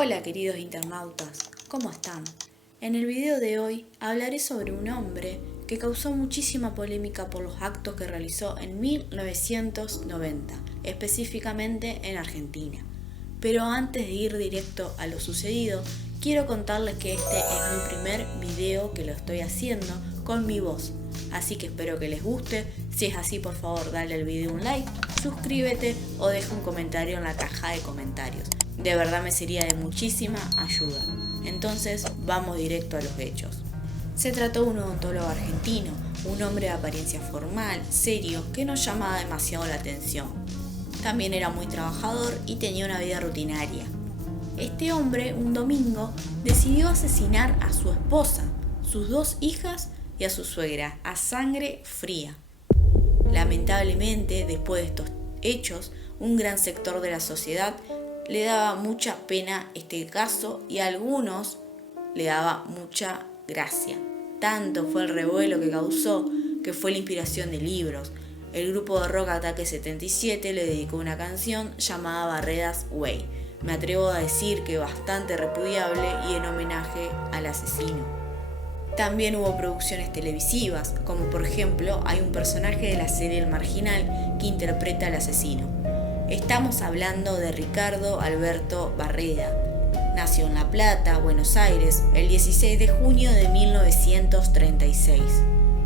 Hola queridos internautas, ¿cómo están? En el video de hoy hablaré sobre un hombre que causó muchísima polémica por los actos que realizó en 1990, específicamente en Argentina. Pero antes de ir directo a lo sucedido, quiero contarles que este es mi primer video que lo estoy haciendo con mi voz. Así que espero que les guste. Si es así, por favor dale al video un like, suscríbete o deja un comentario en la caja de comentarios. De verdad me sería de muchísima ayuda. Entonces vamos directo a los hechos. Se trató de un odontólogo argentino, un hombre de apariencia formal, serio, que no llamaba demasiado la atención. También era muy trabajador y tenía una vida rutinaria. Este hombre, un domingo, decidió asesinar a su esposa, sus 2 hijas y a su suegra, a sangre fría. Lamentablemente, después de estos hechos, un gran sector de la sociedad le daba mucha pena este caso y a algunos le daba mucha gracia. Tanto fue el revuelo que causó que fue la inspiración de libros. El grupo de rock Ataque 77 le dedicó una canción llamada Barredas Way. Me atrevo a decir que bastante repudiable y en homenaje al asesino. También hubo producciones televisivas, como por ejemplo hay un personaje de la serie El Marginal que interpreta al asesino. Estamos hablando de Ricardo Alberto Barreda. Nació en La Plata, Buenos Aires, el 16 de junio de 1936.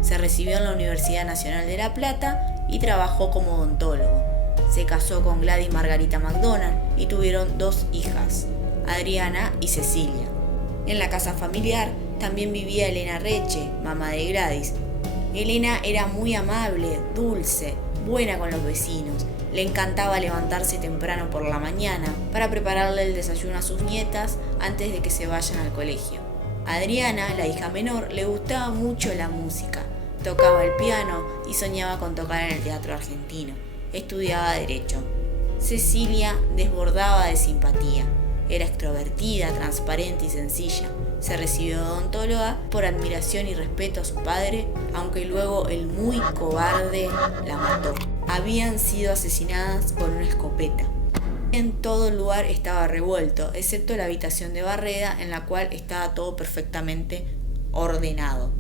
Se recibió en la Universidad Nacional de La Plata y trabajó como odontólogo. Se casó con Gladys Margarita McDonald y tuvieron 2 hijas, Adriana y Cecilia. En la casa familiar también vivía Elena Reche, mamá de Gladys. Elena era muy amable, dulce, buena con los vecinos. Le encantaba levantarse temprano por la mañana para prepararle el desayuno a sus nietas antes de que se vayan al colegio. A Adriana, la hija menor, le gustaba mucho la música. Tocaba el piano y soñaba con tocar en el teatro argentino. Estudiaba Derecho. Cecilia desbordaba de simpatía. Era extrovertida, transparente y sencilla. Se recibió de odontóloga por admiración y respeto a su padre, aunque luego el muy cobarde la mató. Habían sido asesinadas con una escopeta. En todo el lugar estaba revuelto, excepto la habitación de Barreda, en la cual estaba todo perfectamente ordenado.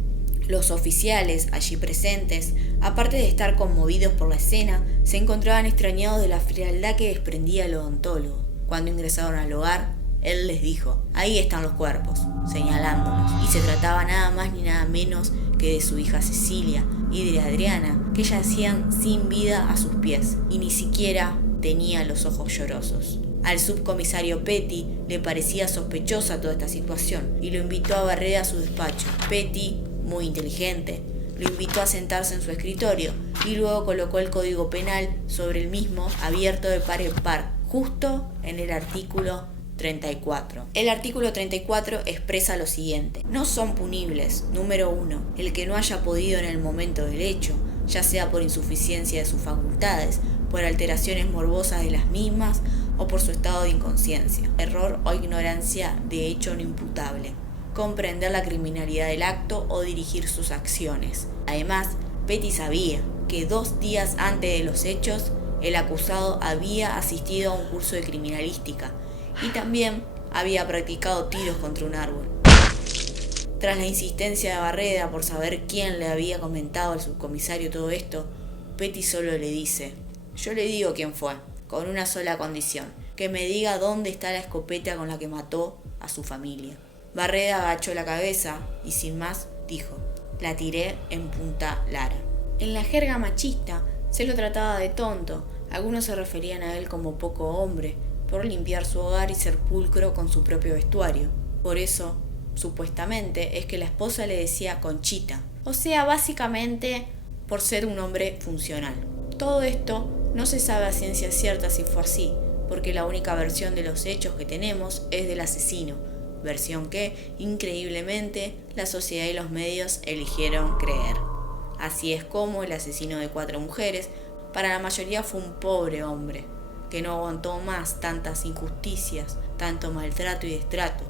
Los oficiales allí presentes, aparte de estar conmovidos por la escena, se encontraban extrañados de la frialdad que desprendía el odontólogo. Cuando ingresaron al hogar, él les dijo: "Ahí están los cuerpos", señalándolos, y se trataba nada más ni nada menos que de su hija Cecilia y de Adriana, que yacían sin vida a sus pies, y ni siquiera tenía los ojos llorosos. Al subcomisario Petty le parecía sospechosa toda esta situación y lo invitó a Barreda a su despacho. Petty, muy inteligente, lo invitó a sentarse en su escritorio y luego colocó el código penal sobre el mismo, abierto de par en par, justo en el artículo 34. El artículo 34 expresa lo siguiente: no son punibles, número 1, el que no haya podido en el momento del hecho, ya sea por insuficiencia de sus facultades, por alteraciones morbosas de las mismas o por su estado de inconsciencia, error o ignorancia de hecho no imputable, comprender la criminalidad del acto o dirigir sus acciones. Además, Petty sabía que 2 días antes de los hechos, el acusado había asistido a un curso de criminalística y también había practicado tiros contra un árbol. Tras la insistencia de Barreda por saber quién le había comentado al subcomisario todo esto, Petty solo le dice: "Yo le digo quién fue, con una sola condición, que me diga dónde está la escopeta con la que mató a su familia". Barreda agachó la cabeza y sin más dijo: "La tiré en Punta Lara". En la jerga machista se lo trataba de tonto. Algunos se referían a él como poco hombre, por limpiar su hogar y ser pulcro con su propio vestuario. Por eso, supuestamente, es que la esposa le decía Conchita, o sea, básicamente por ser un hombre funcional. Todo esto no se sabe a ciencia cierta si fue así, porque la única versión de los hechos que tenemos es del asesino, versión que, increíblemente, la sociedad y los medios eligieron creer. Así es como el asesino de 4 mujeres, para la mayoría fue un pobre hombre, que no aguantó más tantas injusticias, tanto maltrato y destrato,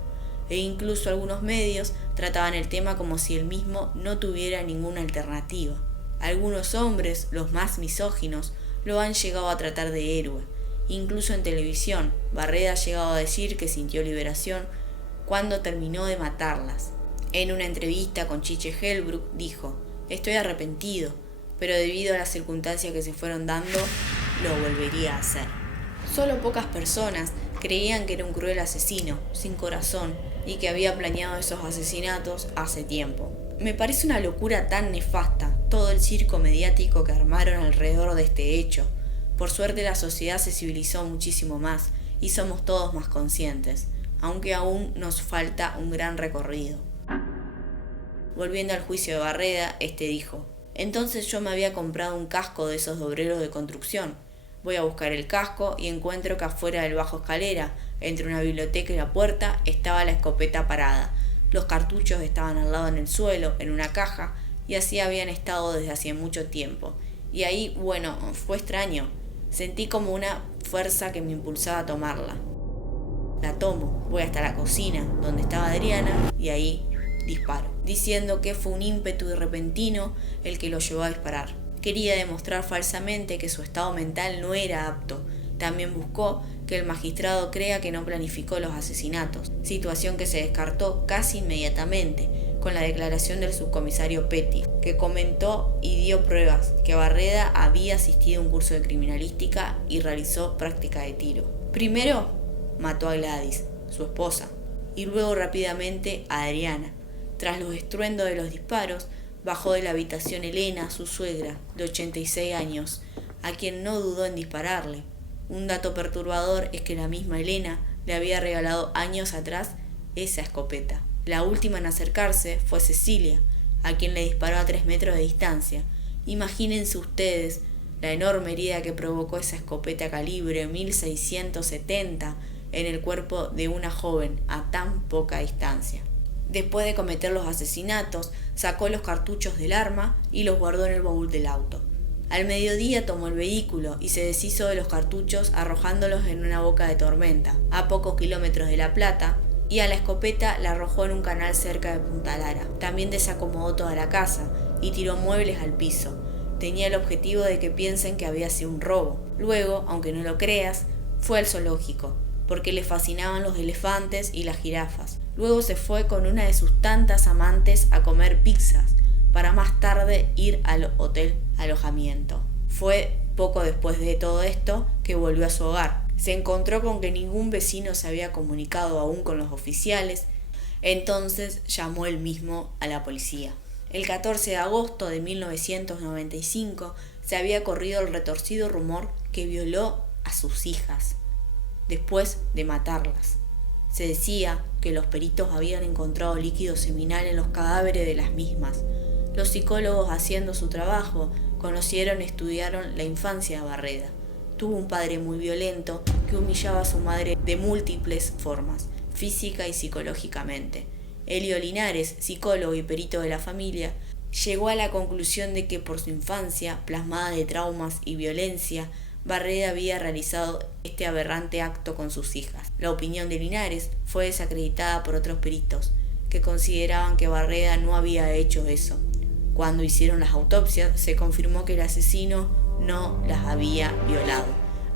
e incluso algunos medios trataban el tema como si él mismo no tuviera ninguna alternativa. Algunos hombres, los más misóginos, lo han llegado a tratar de héroe, Incluso en televisión, Barreda ha llegado a decir que sintió liberación cuando terminó de matarlas. En una entrevista con Chiche Helbrug dijo: "Estoy arrepentido, pero debido a las circunstancias que se fueron dando, lo volvería a hacer". Solo pocas personas creían que era un cruel asesino, sin corazón, y que había planeado esos asesinatos hace tiempo. Me parece una locura tan nefasta todo el circo mediático que armaron alrededor de este hecho. Por suerte la sociedad se civilizó muchísimo más y somos todos más conscientes, aunque aún nos falta un gran recorrido. Volviendo al juicio de Barreda, este dijo: "Entonces yo me había comprado un casco de esos de obreros de construcción. Voy a buscar el casco y encuentro que afuera del bajo escalera, entre una biblioteca y la puerta, estaba la escopeta parada. Los cartuchos estaban al lado en el suelo, en una caja, y así habían estado desde hacía mucho tiempo. Y ahí, bueno, fue extraño. Sentí como una fuerza que me impulsaba a tomarla. La tomo, voy hasta la cocina, donde estaba Adriana, y ahí disparo", diciendo que fue un ímpetu repentino el que lo llevó a disparar. Quería demostrar falsamente que su estado mental no era apto. También buscó que el magistrado crea que no planificó los asesinatos, situación que se descartó casi inmediatamente con la declaración del subcomisario Petty, que comentó y dio pruebas que Barreda había asistido a un curso de criminalística y realizó práctica de tiro. Primero mató a Gladys, su esposa, y luego rápidamente a Adriana. Tras los estruendos de los disparos, bajó de la habitación Elena, su suegra, de 86 años, a quien no dudó en dispararle. Un dato perturbador es que la misma Elena le había regalado años atrás esa escopeta. La última en acercarse fue Cecilia, a quien le disparó a 3 metros de distancia. Imagínense ustedes la enorme herida que provocó esa escopeta calibre 1670 en el cuerpo de una joven a tan poca distancia. Después de cometer los asesinatos, sacó los cartuchos del arma y los guardó en el baúl del auto. Al mediodía tomó el vehículo y se deshizo de los cartuchos arrojándolos en una boca de tormenta, a pocos kilómetros de La Plata, y a la escopeta la arrojó en un canal cerca de Punta Lara. También desacomodó toda la casa y tiró muebles al piso. Tenía el objetivo de que piensen que había sido un robo. Luego, aunque no lo creas, fue al zoológico, porque le fascinaban los elefantes y las jirafas. Luego se fue con una de sus tantas amantes a comer pizzas, para más tarde ir al hotel alojamiento. Fue poco después de todo esto que volvió a su hogar. Se encontró con que ningún vecino se había comunicado aún con los oficiales, entonces llamó él mismo a la policía. El 14 de agosto de 1995 se había corrido el retorcido rumor que violó a sus hijas, después de matarlas. Se decía que los peritos habían encontrado líquido seminal en los cadáveres de las mismas. Los psicólogos, haciendo su trabajo, conocieron y estudiaron la infancia de Barreda. Tuvo un padre muy violento que humillaba a su madre de múltiples formas, física y psicológicamente. Elio Linares, psicólogo y perito de la familia, llegó a la conclusión de que por su infancia, plasmada de traumas y violencia, Barreda había realizado este aberrante acto con sus hijas. La opinión de Linares fue desacreditada por otros peritos, que consideraban que Barreda no había hecho eso. Cuando hicieron las autopsias, se confirmó que el asesino no las había violado,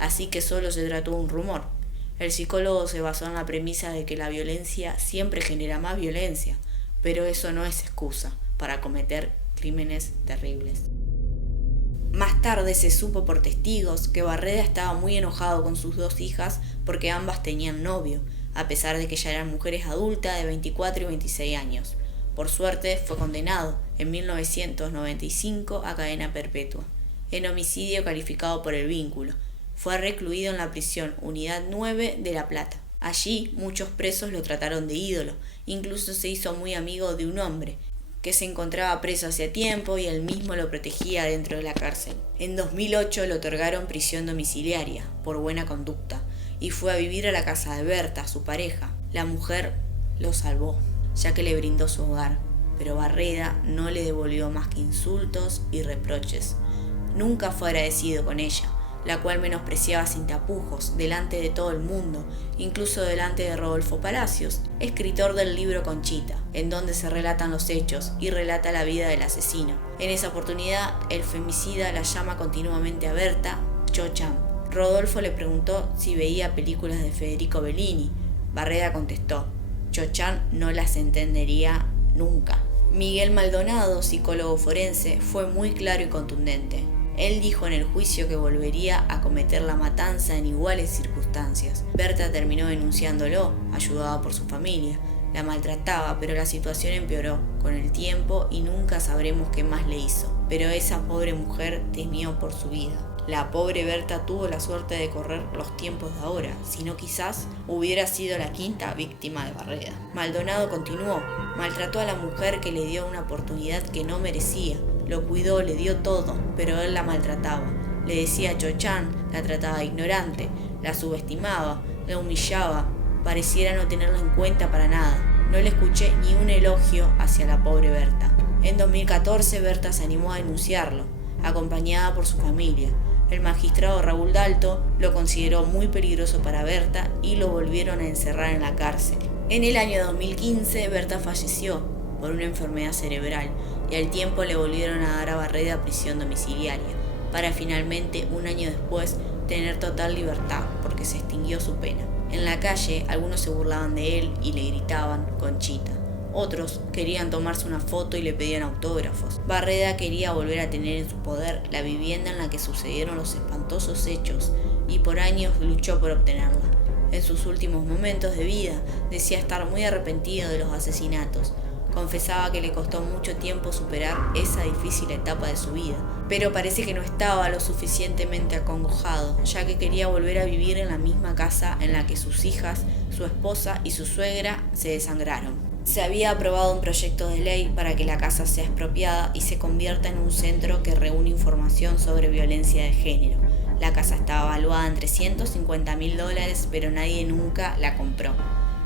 así que solo se trató de un rumor. El psicólogo se basó en la premisa de que la violencia siempre genera más violencia, pero eso no es excusa para cometer crímenes terribles. Más tarde se supo por testigos que Barreda estaba muy enojado con sus dos hijas porque ambas tenían novio, a pesar de que ya eran mujeres adultas de 24 y 26 años. Por suerte fue condenado en 1995 a cadena perpetua, en homicidio calificado por el vínculo. Fue recluido en la prisión Unidad 9 de La Plata. Allí muchos presos lo trataron de ídolo, incluso se hizo muy amigo de un hombre que se encontraba preso hacía tiempo y él mismo lo protegía dentro de la cárcel. En 2008 le otorgaron prisión domiciliaria por buena conducta y fue a vivir a la casa de Berta, su pareja. La mujer lo salvó, ya que le brindó su hogar, pero Barreda no le devolvió más que insultos y reproches. Nunca fue agradecido con ella, la cual menospreciaba sin tapujos delante de todo el mundo, incluso delante de Rodolfo Palacios, escritor del libro Conchita, en donde se relatan los hechos y relata la vida del asesino. En esa oportunidad, el femicida la llama continuamente a Berta, Cho Cham, Rodolfo le preguntó si veía películas de Federico Bellini. Barreda contestó: Cho-Chan no las entendería nunca. Miguel Maldonado, psicólogo forense, fue muy claro y contundente. Él dijo en el juicio que volvería a cometer la matanza en iguales circunstancias. Berta terminó denunciándolo, ayudada por su familia. La maltrataba, pero la situación empeoró con el tiempo y nunca sabremos qué más le hizo. Pero esa pobre mujer temió por su vida. La pobre Berta tuvo la suerte de correr los tiempos de ahora, si no quizás hubiera sido la quinta víctima de Barreda. Maldonado continuó: maltrató a la mujer que le dio una oportunidad que no merecía. Lo cuidó, le dio todo, pero él la maltrataba. Le decía Cho-Chan, la trataba de ignorante, la subestimaba, la humillaba, pareciera no tenerla en cuenta para nada. No le escuché ni un elogio hacia la pobre Berta. En 2014 Berta se animó a denunciarlo, acompañada por su familia. El magistrado Raúl Dalto lo consideró muy peligroso para Berta y lo volvieron a encerrar en la cárcel. En el año 2015 Berta falleció por una enfermedad cerebral y al tiempo le volvieron a dar a Barreda prisión domiciliaria, para finalmente, un año después, tener total libertad porque se extinguió su pena. En la calle algunos se burlaban de él y le gritaban Conchita. Otros querían tomarse una foto y le pedían autógrafos. Barreda quería volver a tener en su poder la vivienda en la que sucedieron los espantosos hechos y por años luchó por obtenerla. En sus últimos momentos de vida decía estar muy arrepentido de los asesinatos. Confesaba que le costó mucho tiempo superar esa difícil etapa de su vida, pero parece que no estaba lo suficientemente acongojado, ya que quería volver a vivir en la misma casa en la que sus hijas, su esposa y su suegra se desangraron. Se había aprobado un proyecto de ley para que la casa sea expropiada y se convierta en un centro que reúne información sobre violencia de género. La casa estaba valuada en $350.000, pero nadie nunca la compró.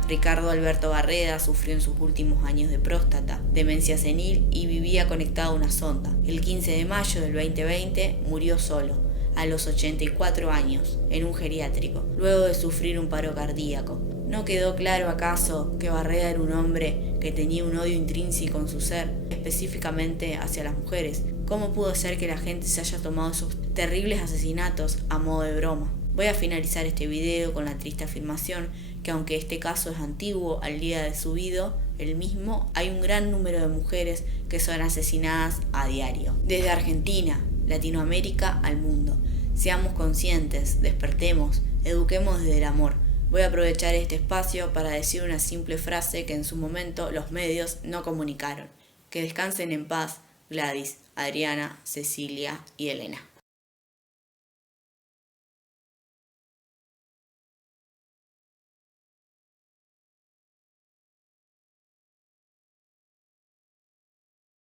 Ricardo Alberto Barreda sufrió en sus últimos años de próstata, demencia senil y vivía conectado a una sonda. El 15 de mayo del 2020 murió solo, a los 84 años, en un geriátrico, luego de sufrir un paro cardíaco. ¿No quedó claro acaso que Barreda era un hombre que tenía un odio intrínseco en su ser, específicamente hacia las mujeres? ¿Cómo pudo ser que la gente se haya tomado esos terribles asesinatos a modo de broma? Voy a finalizar este video con la triste afirmación que aunque este caso es antiguo al día de subido el mismo, hay un gran número de mujeres que son asesinadas a diario. Desde Argentina, Latinoamérica al mundo. Seamos conscientes, despertemos, eduquemos desde el amor. Voy a aprovechar este espacio para decir una simple frase que en su momento los medios no comunicaron. Que descansen en paz Gladys, Adriana, Cecilia y Elena.